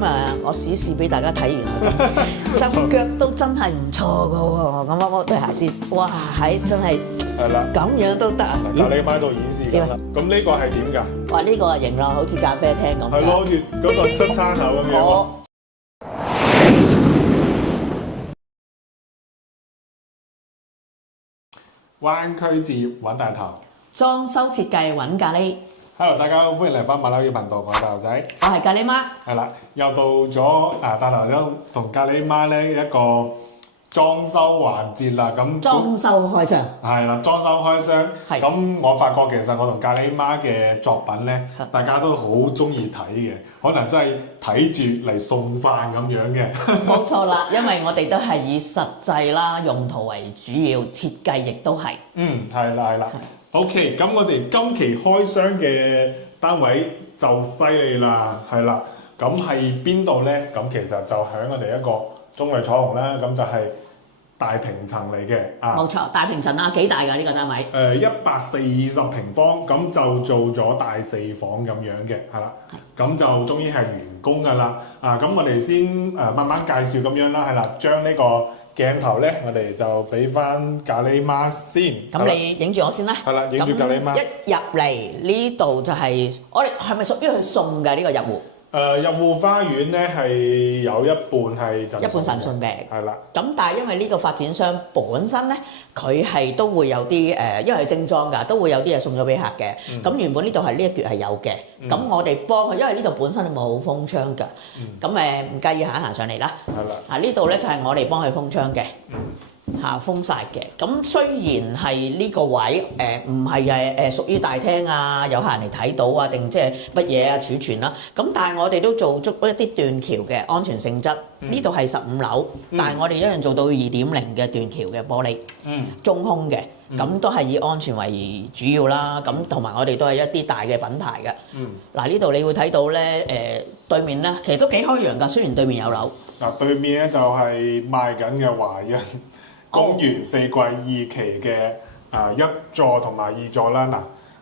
咁啊，我試俾大家睇完啦，就腳都真係唔錯㗎喎。咁我對鞋先，哇，真係係啦，咁樣都得啊！咖喱媽度顯示緊啦。咁呢個係點㗎？哇，呢個啊型啦，好似咖啡廳咁。係咯，好似嗰個出餐口咁樣喎。灣區置業揾大頭，裝修設計揾咖喱。Hello， 大家好，歡迎嚟翻馬騮魚頻道，我係大頭仔。我係咖喱媽。係啦，又到咗大頭仔同咖喱媽咧一個裝修環節啦。咁裝修開箱。係啦，裝修開箱。係。咁我發覺其實我同咖喱媽嘅作品咧，大家都好中意睇嘅，可能真係睇住嚟送飯咁樣嘅。冇錯啦，因為我哋都係以實際啦用途為主要，設計亦都係。係啦係啦。OK， 咁我哋今期開箱嘅單位就犀利啦，係啦。咁係邊度咧？咁其實就喺我哋一個中類彩虹啦，咁就係大平層嚟嘅啊。冇錯，大平層啊，幾大㗎呢個單位？140平方，咁就做咗大4房咁樣嘅，係啦。咁就終於係完工㗎啦。咁我哋先慢慢介紹咁樣啦，係啦，將呢個鏡頭咧，我哋就俾翻咖喱媽先。咁你影住我先啦。係啦，影住咖喱媽。一入嚟呢度就係我哋係咪屬於佢送嘅呢個入戶？入戶花園咧係有一半係贈送嘅，一半贈送嘅。係啦。咁但係因為呢個發展商本身咧，佢係都會有啲因為係精裝㗎，都會有啲嘢送咗俾客嘅。咁原本呢度係呢一橛係有嘅，咁我哋幫佢，因為呢度本身係冇封窗㗎。咁唔介意行一行上嚟啦。係啦。呢度咧就係我哋幫佢封窗嘅。封晒嘅，咁雖然係呢個位唔係屬於大廳啊，有客人嚟睇到啊，定即係乜嘢啊儲存啦，咁但係我哋都做足一啲斷橋嘅安全性質。呢度係15樓，但係我哋一樣做到2.0嘅斷橋嘅玻璃，中空嘅，咁都係以安全為主要啦。咁同埋我哋都係一啲大嘅品牌嘅。嗱呢度你會睇到咧對面咧，其實都幾開揚㗎，雖然對面有樓。嗱對面咧就係賣緊嘅華潤公園4季2期嘅1座同埋2座啦。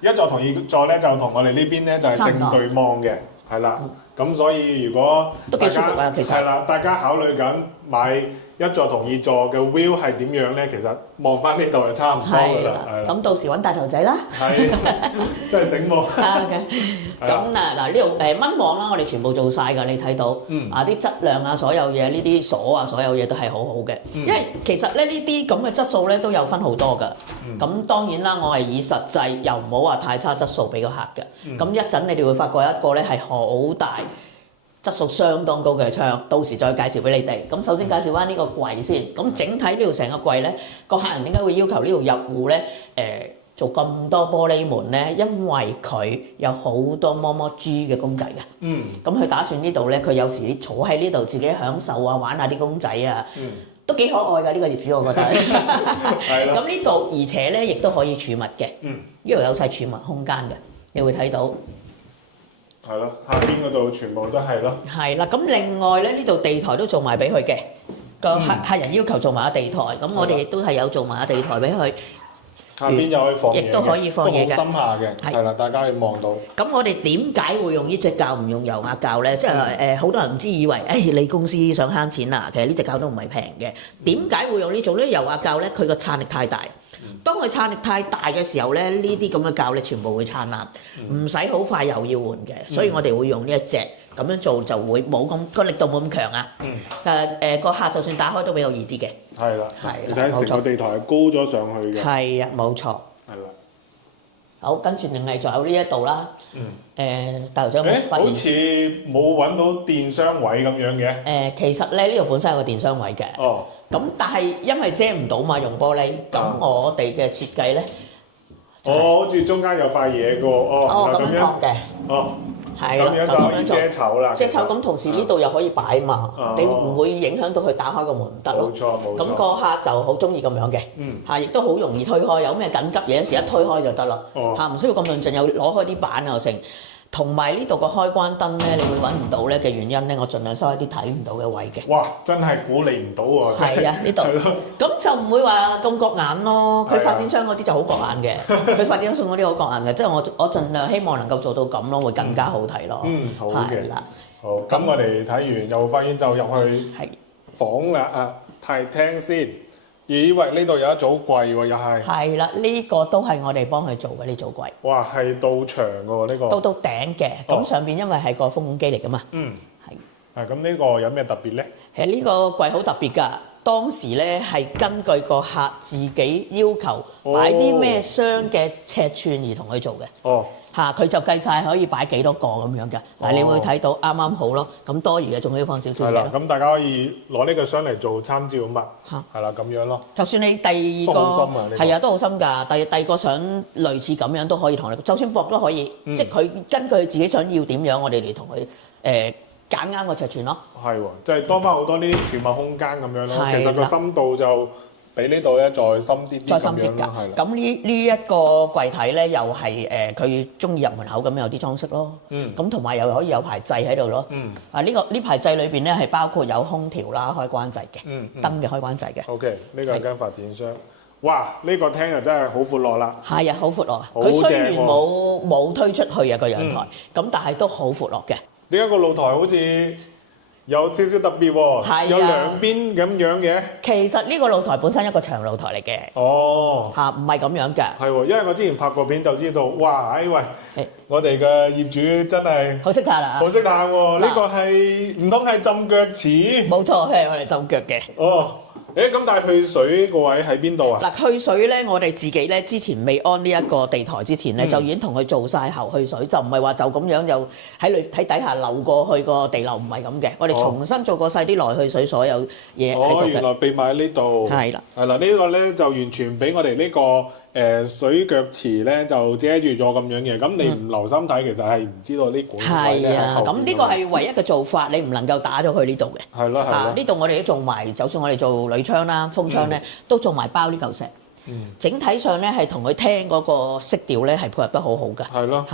嗱1座同2座咧就同我哋呢邊咧就係正對望嘅，係啦。咁所以如果都幾舒服啊，其實係啦，大家考慮緊買1座同2座嘅 view 係點樣咧？其實望翻呢度就差唔多㗎啦。係啦。咁到時揾大頭仔啦。係，真係醒目。咁嗱呢度蚊網啦，我哋全部做晒㗎，你睇到啲質量啊，所有嘢呢啲鎖啊，所有嘢都係好好嘅。因為其實咧呢啲咁嘅質素咧都有分好多㗎。咁當然啦，我係以實際，又唔好話太差質素俾個客嘅。咁一陣你哋會發覺一個咧係好大，質素相當高嘅窗，到時再介紹俾你哋。咁首先介紹翻呢個櫃先。咁整體呢度成個櫃咧，個客人點解會要求呢度入戶咧？做咁多玻璃門咧，因為佢有好多摸摸豬嘅公仔嘅。咁佢打算呢度咧，佢有時坐喺呢度自己享受啊，玩下啲公仔啊。都幾可愛㗎呢個業主，我覺得。咁呢度而且咧，亦都可以儲物嘅。呢度有晒儲物空間嘅，你會睇到。係咯，下邊嗰度全部都係咯。係啦，咁另外咧，呢度地台都做埋俾佢嘅。個客人要求做埋個地台，咁我哋亦都係有做埋個地台俾佢。下邊又可以放嘢嘅，亦都可以放嘢嘅，都好深下嘅，係啦，大家可以望到。咁我哋點解會用呢隻鉸唔用油壓鉸咧？即係好多人唔知以為你公司想慳錢啊，其實呢隻鉸都唔係平嘅。點解會用呢種咧？油壓鉸咧，佢個撐力太大。當佢撐力太大嘅時候咧，呢啲咁嘅鉸咧全部會撐爛，唔使好快又要換嘅。所以我哋會用呢一隻。咁樣做就會冇咁個力度冇咁強啊！個客就算打開都比較易啲嘅。係啦，你睇成個地台係高咗上去嘅。係啊，冇錯。係啦。好，跟住另外仲有呢一度啦。大頭仔有冇發現？好似冇揾到電箱位咁樣嘅。其實咧呢度本身有個電箱位嘅。哦。咁但係因為遮唔到嘛，用玻璃。咁我哋嘅設計咧。好似中間有塊嘢嘅喎。咁樣托嘅。哦。係啦，就咁樣做遮醜啦。遮醜咁，同時呢度又可以擺嘛，你唔會影響到佢打開個門唔得咯。冇錯冇錯。咁個客就好中意咁樣嘅，亦都好容易推開，有咩緊急嘢時一推開就得啦。唔需要咁論盡，又攞開啲板啊成。同埋呢度個開關燈咧，你會揾唔到咧嘅原因咧，我盡量收一啲睇唔到嘅位嘅。哇！真係估你唔到喎。係啊，呢度。咁就唔會話咁覺眼咯。佢發展商嗰啲就好覺眼嘅，佢發展商送嗰啲好覺眼嘅，即係我盡量希望能夠做到咁咯，會更加好睇咯。好嘅。啦。好，咁我哋睇完又發現就入去係房啦啊，睇廳先。咦喂，呢度有一組櫃喎，又係。係啦，呢個都係我哋幫佢做嘅呢組櫃。哇，係到牆嘅喎呢個。到頂嘅，咁上邊因為係個風控機嚟噶嘛。嗯。係。咁呢個有咩特別咧？其實呢個櫃好特別㗎，當時咧係根據個客自己要求擺啲咩箱嘅尺寸而同佢做嘅。哦。佢就計晒可以擺幾多個咁樣嘅。嗱，你會睇到啱啱好咯。咁多餘嘅仲要放少少嘢。係啦，咁大家可以攞呢個箱嚟做參照物。係啦，咁樣咯。就算你第二個都好深啊，係啊，都好深㗎。第二個想類似咁樣都可以同你，就算薄都可以。即係佢根據自己想要點樣，我哋嚟同佢揀啱個尺寸咯。係喎，即係多翻好多呢啲儲物空間咁樣咯。係啦。其實個深度就比呢度咧再深啲啲再深啲㗎。咁樣咯，係啦。咁呢一個櫃體咧，又係佢中意入門口咁有啲裝飾咯。咁同埋又可以有排掣喺度咯。呢排掣裏邊咧係包括有空調啦、開關掣嘅，燈嘅開關掣嘅。OK， 呢個係間發展商。哇！呢個廳就真係好闊落啦。係啊，好闊落。好正喎。佢雖然冇推出去啊個陽台，咁但係都好闊落嘅。點解個露台好似有少少特別喎？係啊，有兩邊咁樣嘅。其實呢個露台本身一個長露台嚟嘅。哦。唔係咁樣㗎。係喎，因為我之前拍過片就知道，哇！喂，我哋嘅業主真係好識彈啊！好識彈喎！呢個係唔通係浸腳池？冇錯，係我哋浸腳嘅。哦。咁但係去水個位喺邊度啊？嗱，去水咧，我哋自己咧之前未安呢一個地台之前咧，就已經同佢做晒喉去水，就唔係話就咁樣又喺底下流過去個地流，唔係咁嘅。我哋重新做過晒啲來去水所有嘢喺度嘅。原來秘埋喺呢度。係啦。係啦，呢個咧就完全俾我哋呢個水腳池咧就遮住咗咁樣嘅。咁你唔留心睇，其實係唔知道呢管位咧喺後邊。咁呢個係唯一嘅做法，你唔能夠打咗去呢度嘅。係咯係咯。呢度我哋都做埋，就算我哋做鋁窗啦、風窗咧，都做埋包呢嚿石。整體上咧係同佢廳嗰個色調咧係配合得好好㗎。係咯。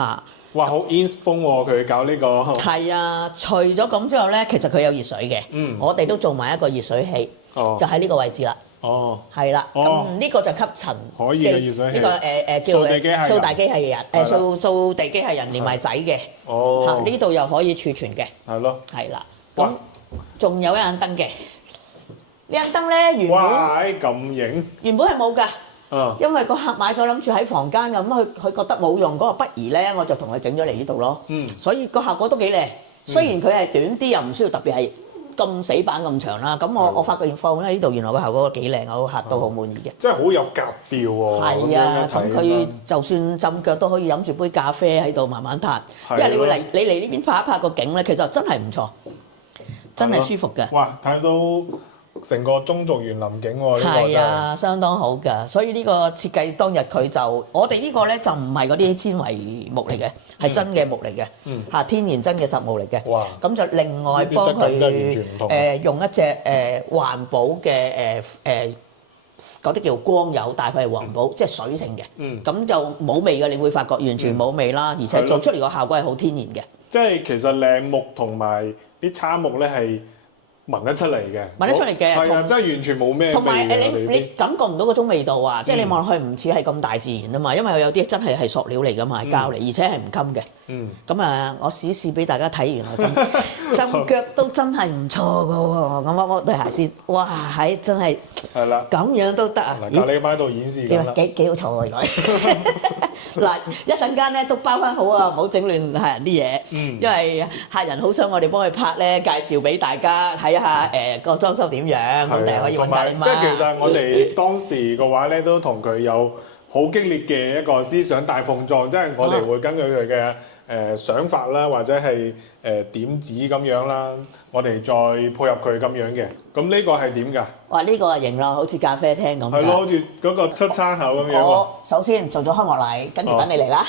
哇！好 ins 風喎，佢搞呢個。係啊，除咗咁之後咧，其實佢有熱水嘅。我哋都做埋一個熱水器，就喺呢個位置啦。哦。係啦，咁呢個就吸塵可以嘅熱水器。呢個叫掃地機械人，掃地機械人連埋洗嘅。哦。呢度又可以儲存嘅。係咯。係啦。咁仲有一盞燈嘅。呢盞燈咧原本係冇㗎。因為個客買咗諗住喺房間咁，佢覺得冇用嗰個不宜咧，我就同佢整咗嚟呢度咯。所以個效果都幾靚。雖然佢係短啲，又唔需要特別係咁死板咁長啦。咁我發覺放喺呢度，原來個效果幾靚，我客都好滿意嘅。真係好有格調喎！係啊，咁佢就算浸腳都可以飲住杯咖啡喺度慢慢嘆，因為你嚟呢邊拍一拍個景咧，其實真係唔錯，真係舒服嘅。哇！睇到〜成個中族園林景喎，係啊，相當好㗎。所以呢個設計當日佢就，我哋呢個咧就唔係嗰啲纖維木嚟嘅，係真嘅木嚟嘅，天然真嘅實木嚟嘅。哇！咁就另外幫佢用一隻環保嘅嗰啲叫光油，但係佢係環保，即係水性嘅。咁就冇味嘅，你會發覺完全冇味啦，而且做出嚟個效果係好天然嘅。即係其實靚木同埋啲叉木咧係聞得出嚟嘅，係啊，真係完全冇咩味。同埋你感覺唔到嗰種味道啊！即係你望落去唔似係咁大自然啊嘛，因為有啲真係塑料嚟㗎嘛，係膠嚟，而且係唔襟嘅。咁啊，我試俾大家睇完啦，浸腳都真係唔錯㗎喎。咁我對鞋先，哇！係真係係啦，咁樣都得啊！嗱，隔離擺喺度顯示緊啦，幾好坐喎，原來。嗱，一陣間咧都包翻好啊，唔好整亂客人啲嘢。因為客人好想我哋幫佢拍咧，介紹俾大家睇下個裝修點樣，咁大家可以揾大啲嘛。即係其實我哋當時嘅話咧，都同佢有好激烈嘅一個思想大碰撞，即係我哋會根據佢嘅想法啦，或者係點子咁樣啦，我哋再配合佢咁樣嘅。咁呢個係點㗎？哇！呢個型咯，好似咖啡廳咁。係咯，好似嗰個出餐口咁樣喎。我首先做咗開幕禮，跟住等你嚟啦。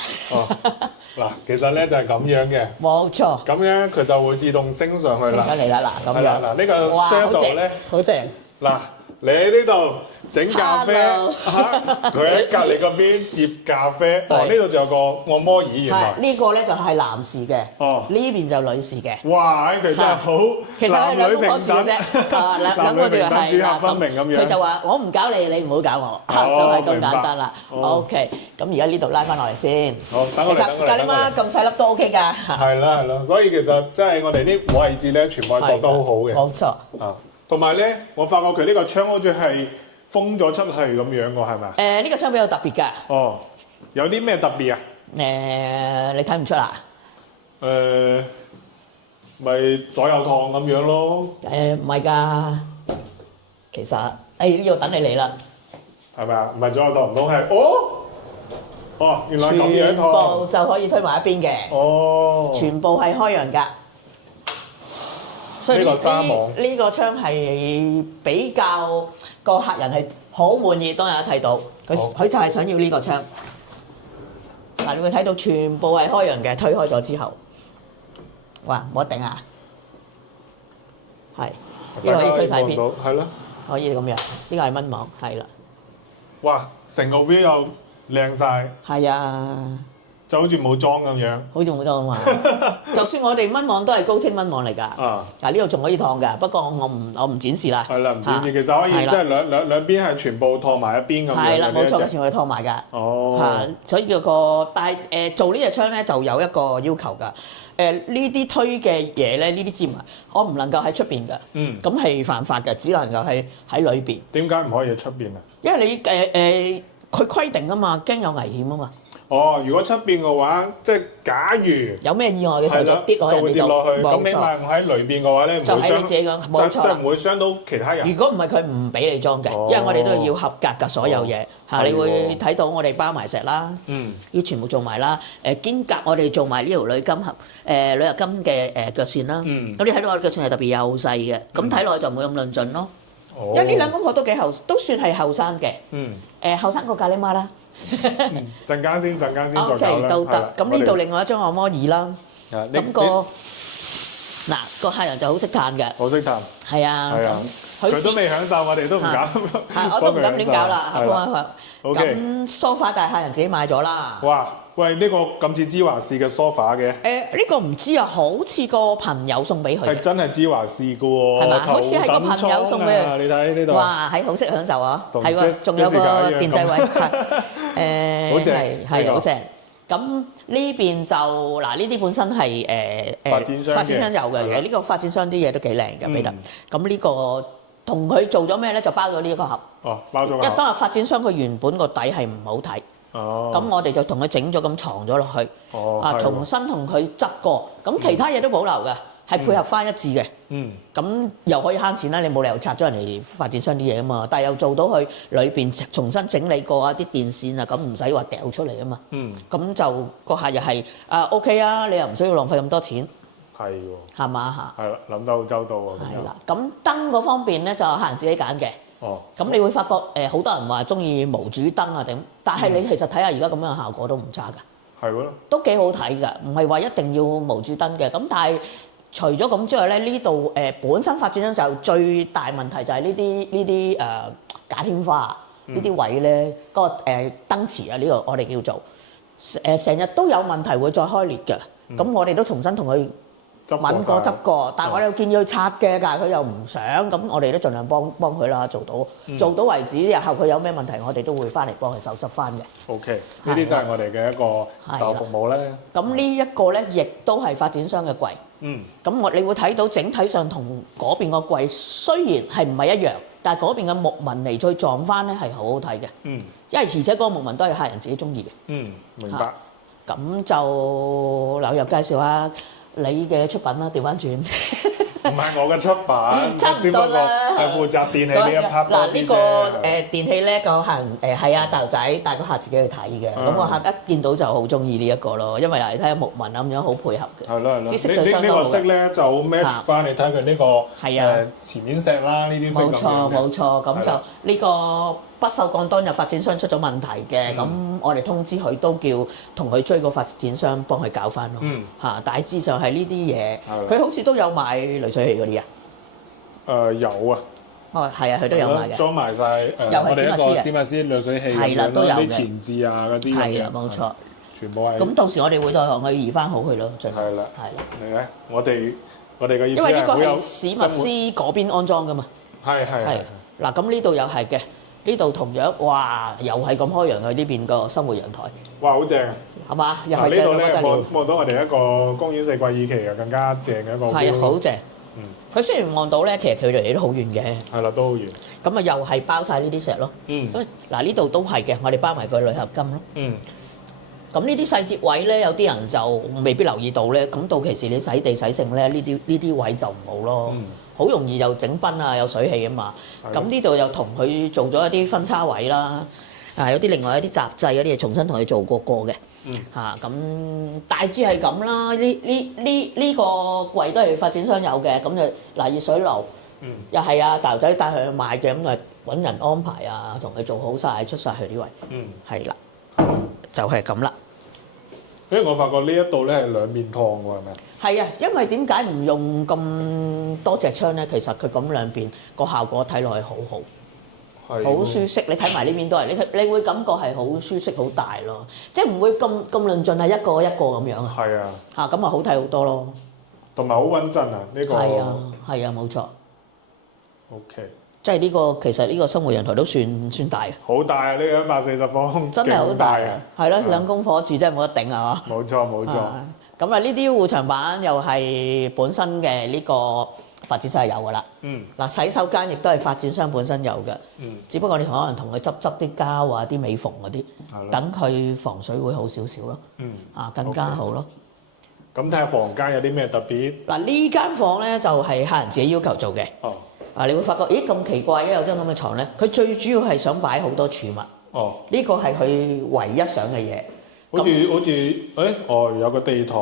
嗱，其實咧就係咁樣嘅。冇錯。咁樣佢就會自動升上去啦。升上嚟啦，嗱咁樣。嗱，呢個箱度咧，好正。嗱，你喺呢度整咖啡， Hello 佢喺隔離嗰邊接咖啡。哦，呢度仲有個按摩椅，原來。係呢個咧就係男士嘅，哦呢邊就女士嘅。哇！佢真係好，其實係兩公婆住嘅男啫，兩女個住平等，主係客分明咁樣。佢就話：我唔搞你，你唔好搞我，就係咁簡單啦。OK，咁而家呢度拉翻落嚟先。好，等我嚟，其實咖喱媽咁細粒都 OK 㗎。係啦，所以其實真係我哋啲位置咧，全部係做得好好嘅。冇錯。啊，同埋咧，我發覺佢呢個窗好似係封咗出去咁樣喎，係咪？呢個窗比較特別㗎。哦，有啲咩特別啊？你睇唔出啦？咪左右燙咁樣咯。唔係㗎，其實呢度等你嚟啦。係咪啊？唔係左右燙唔通係哦，原來咁樣全燙。部就可以推埋一邊嘅。哦。全部係開揚㗎。所以呢個紗網呢個窗係比較個客人係好滿意，當日睇到佢就係想要呢個窗。嗱，你會睇到全部係開揚嘅，推開咗之後，哇冇得頂啊！係呢個可以推晒邊，係咯。可以咁樣。呢個係蚊網，係啦。哇！成個 view 又靚晒，係啊，就好似冇裝咁樣。好似好多啊嘛。就算我哋蚊網都係高清蚊網嚟㗎。啊！嗱，呢度仲可以燙㗎，不過我唔展示啦。係啦，唔展示，其實可以係啦即係兩邊係全部燙埋一邊咁樣。係啦，冇錯，嘅全部燙埋㗎。哦。所以但係做呢隻窗咧就有一個要求㗎。呢啲推嘅嘢咧，呢啲尖啊，我唔能夠喺出邊㗎。嗯。咁係犯法嘅，只能夠喺裏邊。點解唔可以喺出邊啊？因為你佢規定啊嘛，驚有危險啊嘛。哦，如果出邊嘅話，即係假如有咩意外嘅時候係啦，就跌落就會跌落去。咁冇錯。起碼我喺裏邊嘅話咧，唔就會傷，喺你自己講，冇錯啦即係唔會傷到其他人。如果唔係佢唔俾你裝嘅，哦因為我哋都要合格㗎，所有嘢嚇，你會睇到我哋包埋石啦，嗯。呢全部做埋啦。肩胛我哋做埋呢條鋁金合鋁合金嘅腳線啦。嗯咁你睇到我哋腳線係特別幼細嘅，咁睇落去就唔會咁論盡咯。哦因為呢兩公婆都幾後，都算係後生嘅。嗯。後生過咖喱媽啦。陣間先再搞 OK 啦。都得。係啦咁呢度另外一張按摩椅啦。呢咁個客人就好識嘆嘅。我識彈。係啊。係啊。佢都未享受，我哋都唔敢。係，我都唔敢亂搞啦。係啦。OK。咁梳化大客人自己買咗啦。哇！喂，呢個咁似芝華士嘅 sofa 嘅。呢個唔知啊，好似個朋友送俾佢。係真係芝華士嘅喎。係嘛？好似係個朋友送俾佢。你睇呢度。哇！係好識享受啊。同係喎，仲有個電掣位。好正。係好正。咁呢邊就嗱，呢啲本身係發展商有嘅嘢，呢個發展商啲嘢都幾靚嘅，彼得。咁呢個同佢做咗咩咧？就包咗呢一個盒。哦，包咗個盒。因為當日發展商佢原本個底係唔好睇。哦。咁我哋就同佢整咗咁藏咗落去。哦。重新同佢執過，咁其他嘢都保留嘅，係配合翻一致嘅。嗯。咁又可以慳錢啦，你冇理由拆咗人哋發展商啲嘢啊嘛，但係又做到佢裏邊重新整理過啊，啲電線啊，咁唔使話掉出嚟啊嘛。嗯。咁就個客又係OK 啊，你又唔需要浪費咁多錢。係喎。係嘛嚇？係啦，諗得好周到喎。係啦，咁燈嗰方面咧就客人自己揀嘅。哦。咁你會發覺好多人話中意無主燈啊點，但係你其實睇下而家咁樣嘅效果都唔差㗎。係喎。都幾好睇㗎，唔係話一定要無主燈嘅。咁但係除咗咁之外咧，呢度本身發展商就最大問題就係呢啲假天花啊，呢啲位咧嗰個燈池啊，呢個我哋叫做成日都有問題會再開裂嘅。咁我哋都重新同佢揾過執過，但係我哋又建議佢拆嘅，但係佢又唔想，咁我哋都盡量幫佢啦，做到為止。日後佢有咩問題，我哋都會翻嚟幫佢手執翻嘅。OK，呢啲就係我哋嘅一個售後服務咧。咁呢一個咧，亦都係發展商嘅櫃。嗯。咁你會睇到整體上同嗰邊個櫃雖然係唔係一樣，但係嗰邊嘅木紋嚟再撞翻咧係好好睇嘅。嗯。因為而且嗰個木紋都係客人自己中意嘅。嗯，明白。咁就又介紹下你嘅出品啦，調翻轉。唔係我嘅出品，差唔多啦。係負責電器呢一 part 多啲啫。嗱呢個電器咧個客人係啊大頭仔帶個客自己去睇嘅，咁個客一見到就好中意呢一個咯，因為嗱你睇下木紋咁樣好配合嘅。係咯係咯。啲色水相當好。呢個色咧就 match 翻你睇佢呢個前面石啦，呢啲色咁樣。冇錯，咁就呢個不鏽鋼當日發展商出咗問題嘅，咁我哋通知佢都叫同佢追個發展商幫佢搞翻咯。嚇，大致上係呢啲嘢，佢好似都有買濾水器嗰啲啊。有啊。哦，係啊，佢都有賣嘅。裝埋晒又係我哋一個史密斯嘅史密斯濾水器咁係啦樣啦，都有嘅啲前置啊嗰啲咁樣係啦，冇錯。全部係。咁到時我哋會再同佢移翻好佢咯，盡量。係啦，係啦。嚟咧，我哋嘅業主因為呢個係好有係史密斯嗰邊安裝噶嘛。係係。嗱，咁呢度又係嘅，呢度同樣，哇，又係咁開揚嘅呢邊個生活陽台，哇，好正啊！係嘛？又嗱係正到不呢度咧得了。望到我哋一個公園四季以期嘅更加正嘅一個 view 係好正。嗯。佢雖然望到咧，其實佢離都好遠嘅。係啦，都好遠。咁啊，又係包晒呢啲石咯。嗯。嗱，呢度都係嘅，我哋包埋個鋁合金咯。嗯。咁呢啲細節位咧，有啲人就未必留意到咧。咁到其時你洗地洗剩咧，呢啲位就唔好咯。好容易就整崩啊，有水氣啊嘛。咁呢度又同佢做咗一啲分叉位啦。有啲另外一啲雜製嗰啲嘢重新同佢做過嘅。咁大致係咁啦。呢個櫃都係發展商有嘅。咁就嗱熱水爐，又係啊大頭仔帶佢去買嘅，咁就揾人安排啊，同佢做好晒，出晒去呢位。係啦，就係咁啦。因為我發覺呢一度咧係兩面燙喎，係咪？係啊，因為點解唔用咁多隻窗咧？其實佢咁兩邊個效果睇落去好好，好舒適。你睇埋呢邊都係，你會感覺係好舒適、好大咯，即係唔會咁論盡係一個一個咁樣啊。係啊。咁啊好睇好多咯。同埋好穩陣啊！呢個係啊，冇錯。OK。即係呢個其實呢個生活陽台都算大嘅。好大啊！呢個140方，真係好大啊！係咯，兩公婆住真係冇得頂啊！冇錯冇錯。咁啊，呢啲護牆板又係本身嘅呢個發展商係有㗎啦。嗱，洗手間亦都係發展商本身有嘅。只不過你可能同佢執啲膠啊、啲尾縫嗰啲，等佢防水會好少少咯。更加好咯。咁睇下房間有啲咩特別？嗱，呢間房咧就係客人自己要求做嘅。你會發覺，咦咁奇怪嘅有張咁嘅床咧？佢最主要係想擺好多儲物。呢個係佢唯一想嘅嘢。好似有個地台。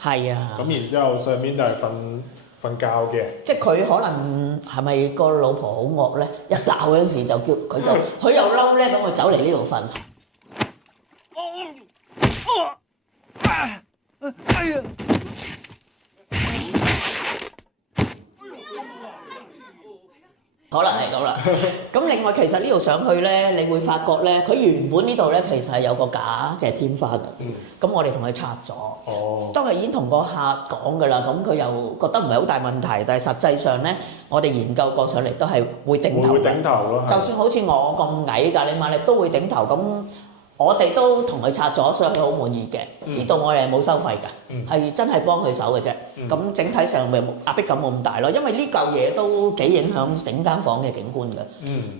係啊。咁然之後上邊就係瞓覺嘅。即係佢可能係咪個老婆好惡咧？一鬧嗰陣時就叫佢又嬲咧，咁我走嚟呢度瞓。哎呀！可能係咁啦。咁另外其實呢度上去咧，你會發覺咧，佢原本呢度咧其實係有個假嘅天花嘅。咁我哋同佢拆咗。當日已經同個客講㗎啦，咁佢又覺得唔係好大問題，但係實際上咧，我哋研究過上嚟都係會頂頭。會頂頭咯。就算好似我咁矮㗎，你買力都會頂頭咁。我哋都同佢拆咗，所以佢好滿意嘅。呢度我哋係冇收費㗎，係真係幫佢手嘅啫。咁整體上咪壓迫感冇咁大咯，因為呢嚿嘢都幾影響整間房嘅景觀㗎。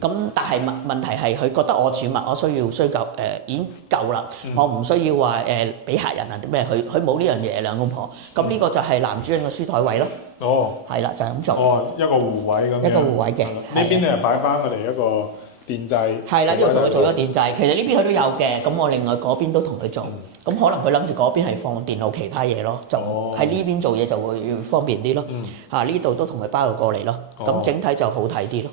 咁但係問題係佢覺得我儲物，我需求已經夠啦，我唔需要話俾客人啊啲咩，佢冇呢樣嘢兩公婆。咁呢個就係男主人嘅書台位咯。係啦，就係咁做。一個護位咁樣。一個護位嘅。呢邊你係擺翻我哋一個電掣。係啦，呢度同佢做咗電掣。其實呢邊佢都有嘅，咁我另外嗰邊都同佢做。咁可能佢諗住嗰邊係放電腦其他嘢咯，就喺呢邊做嘢就會方便啲咯。呢度都同佢包佢過嚟咯。咁整體就好睇啲咯。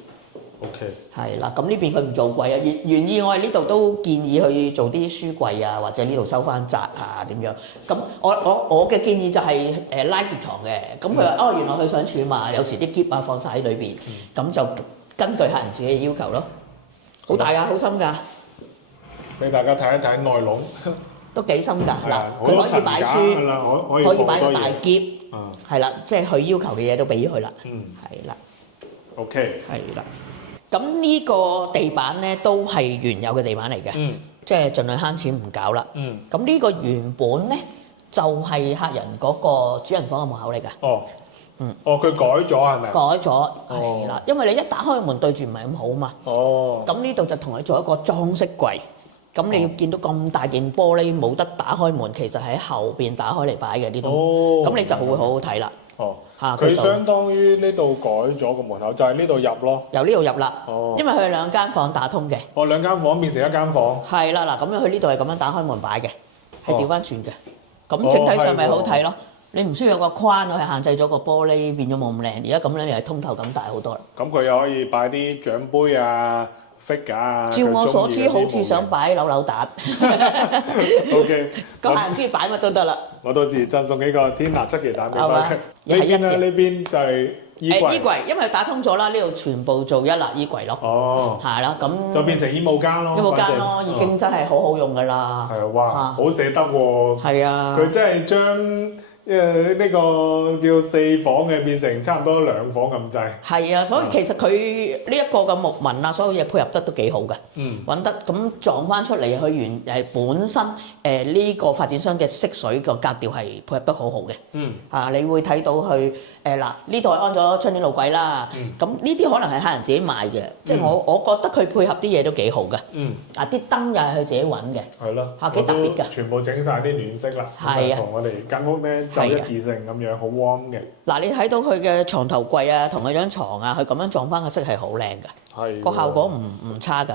OK。係啦，咁呢邊佢唔做櫃啊，原意我哋呢度都建議去做啲書櫃啊，或者呢度收翻窄啊點樣。咁我嘅建議就係拉摺床嘅。咁佢話原來佢想儲嘛，有時啲篋啊放晒喺裏邊，咁就根據客人自己嘅要求咯。好大㗎，好深㗎。俾大家睇一睇內籠，都幾深㗎。嗱，佢可以擺書，可以擺個大篋，係啦，即係佢要求嘅嘢都俾咗佢啦。係啦。OK。係啦。咁呢個地板咧都係原有嘅地板嚟嘅，即係盡量慳錢唔搞啦。咁呢個原本咧就係客人嗰個主人房嘅門口嚟㗎。佢改咗係咪？改咗，係啦，因為你一打開門對住唔係咁好嘛。咁呢度就同佢做一個裝飾櫃。咁你要見到咁大件玻璃冇得打開門，其實喺後邊打開嚟擺嘅呢度。咁你就會好好睇啦。佢相當於呢度改咗個門口，就係呢度入咯。由呢度入啦。因為佢係兩間房打通嘅。兩間房變成一間房。係啦，嗱咁樣佢呢度係咁樣打開門擺嘅，係調翻轉嘅。咁整體上咪好睇咯。你唔需要有個框去限制咗個玻璃，變咗冇咁靚。而家咁樣你係通透感大好多啦。咁佢又可以擺啲獎杯啊、figure 啊。照我所知，好似想擺扭扭蛋。OK。個客人中意擺乜都得啦。我到時贈送幾個天拿7奇蛋俾佢。呢邊咧，呢邊就係衣櫃。衣櫃，因為打通咗啦，呢度全部做一立衣櫃咯。哦，係啦，咁就變成衣帽間咯。衣帽間咯，反正已經真係好好用㗎啦。係啊，哇，好捨得喎。係啊，佢真係將呢個叫4房嘅變成差唔多2房咁滯。係啊，所以其實佢呢一個嘅木紋啊，所有嘢配合得都幾好嘅。揾得咁撞翻出嚟，佢本身呢個發展商嘅色水個格調係配合得好好嘅。你會睇到佢嗱呢度係安咗窗簾路軌啦。咁呢啲可能係客人自己買嘅，即係我覺得佢配合啲嘢都幾好嘅。啲燈又係佢自己揾嘅。係咯，幾特別㗎。全部整晒啲暖色啦，係啊，同我哋間屋咧就一致性咁樣，好 warm 嘅。嗱，你睇到佢嘅床頭櫃啊，同佢張床啊，佢咁樣撞翻個色係好靚㗎。係個效果唔差㗎。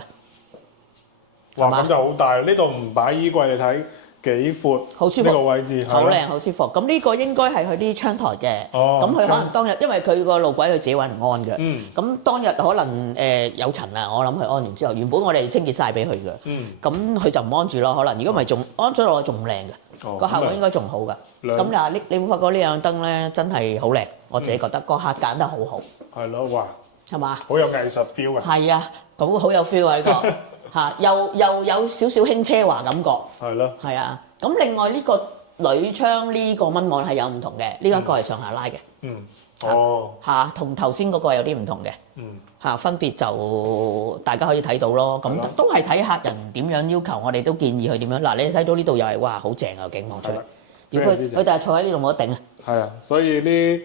哇！咁就好大，呢度唔擺衣櫃，你睇幾闊，好舒服，呢個位置好靚，好舒服。咁呢個應該係佢啲窗台嘅。哦，咁佢可能當日，因為佢個路軌佢自己揾唔安嘅。咁當日可能有塵啦，我諗佢安完之後，原本我哋清潔晒俾佢嘅。咁佢就唔安住咯，可能如果唔係仲安咗落去仲靚嘅，個效果應該仲好㗎。咁嗱，你會發覺呢兩燈咧真係好靚，我自己覺得個客揀得好好。係咯，哇！係嘛？好有藝術 feel 嘅。係啊，咁好有 feel 啊呢個。又有少少輕奢華感覺。係咯。係啊，咁另外呢個鋁窗呢個蚊網係有唔同嘅，呢一個係上下拉嘅。哦。同頭先嗰個有啲唔同嘅。分別就大家可以睇到咯。咁都係睇客人點樣要求，我哋都建議佢點樣。嗱，你睇到呢度又係哇，好正啊景望出嚟。如果佢但係坐喺呢度冇得頂啊。係啊，所以啲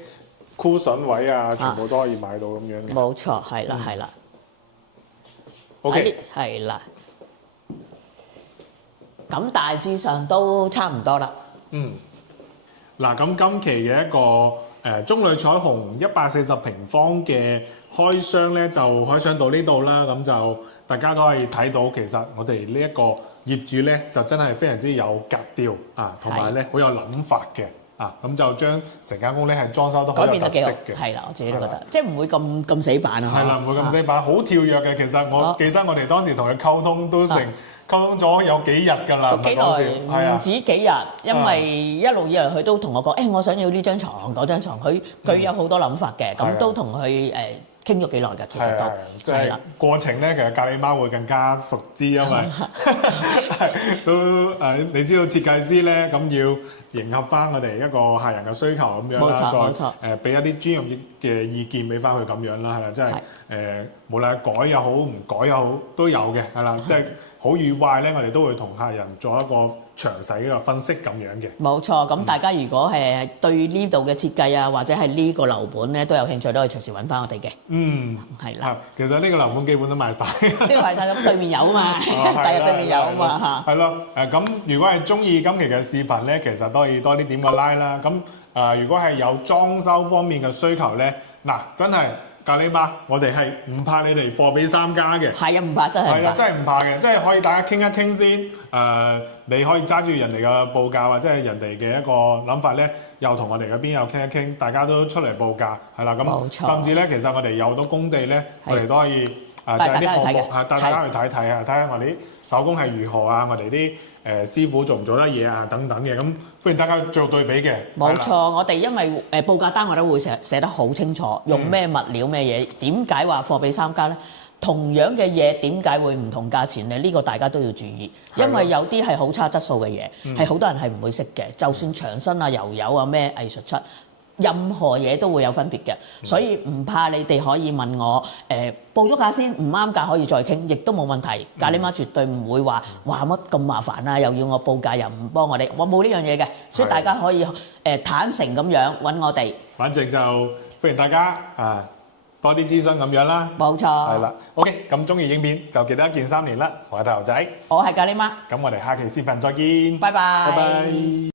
cushion位啊，全部都可以買到咁樣嘅。冇錯，係啦，係啦。OK，係啦，咁大致上都差唔多啦。嗱，咁今期嘅一個中旅彩虹140平方嘅開箱咧，就開箱到呢度啦。咁就大家都可以睇到，其實我哋呢一個業主咧，就真係非常之有格調啊，同埋咧好有諗法嘅。咁就將成間屋咧係裝修得好有特色嘅，係啦，我自己都覺得，即係唔會咁死板啊。係啦，唔會咁死板，好跳躍嘅。其實我記得我哋當時同佢溝通都溝通咗有幾日㗎啦，幾耐？唔止幾日，因為一路以來佢都同我講，我想要呢張床嗰張床，佢有好多諗法嘅，咁都同佢傾咗幾耐㗎，其實都係啦。過程咧，其實咖喱貓會更加熟知，因為都你知道設計師咧，咁要迎合翻我哋一個客人嘅需求咁樣啦，再俾一啲專業嘅意見俾翻佢咁樣啦，係啦，即係無論改又好，唔改又好，都有嘅，係啦，即係好與壞咧，我哋都會同客人做一個詳細嘅分析咁樣嘅。冇錯，咁大家如果係對呢度嘅設計啊，或者係呢個樓盤咧都有興趣，都可以隨時揾翻我哋嘅。係啦。其實呢個樓盤基本都賣晒。呢個賣晒，咁對面有啊嘛，第日對面有啊嘛嚇。係咯，咁如果係中意今期嘅視頻咧，其實都可以多啲點個 like 啦。咁如果係有裝修方面嘅需求咧，嗱真係。咖喱媽，我哋係唔怕你哋貨比三家嘅。係啊，唔怕真係。係啦，真係唔怕嘅，即係可以大家傾一傾先。你可以揸住人哋嘅報價或者係人哋嘅一個諗法咧，又同我哋嗰邊又傾一傾，大家都出嚟報價，係啦。咁甚至咧，其實我哋有好多工地咧，我哋都可以就係啲項目係帶大家去睇睇啊，睇下我哋啲手工係如何啊，我哋啲師傅做唔做得嘢啊等等嘅，咁歡迎大家做對比嘅。冇錯，我哋因為報價單我都會寫得好清楚，用咩物料咩嘢，點解話貨比三家咧？同樣嘅嘢點解會唔同價錢咧？呢個大家都要注意，因為有啲係好差質素嘅嘢，係好多人係唔會識嘅。就算牆身啊、油油啊、咩藝術漆，任何嘢都會有分別嘅。所以唔怕你哋可以問我，報咗價先，唔啱價可以再傾，亦都冇問題。咖喱媽絕對唔會話乜咁麻煩啊，又要我報價又唔幫我哋，我冇呢樣嘢嘅。所以大家可以坦誠咁樣揾我哋。反正就歡迎大家多啲諮詢咁樣啦，冇錯，係啦。OK，咁中意影片就記得1鍵3連啦。我係大牛仔，我係咖喱媽，咁我哋下期視頻再見，拜拜。拜拜。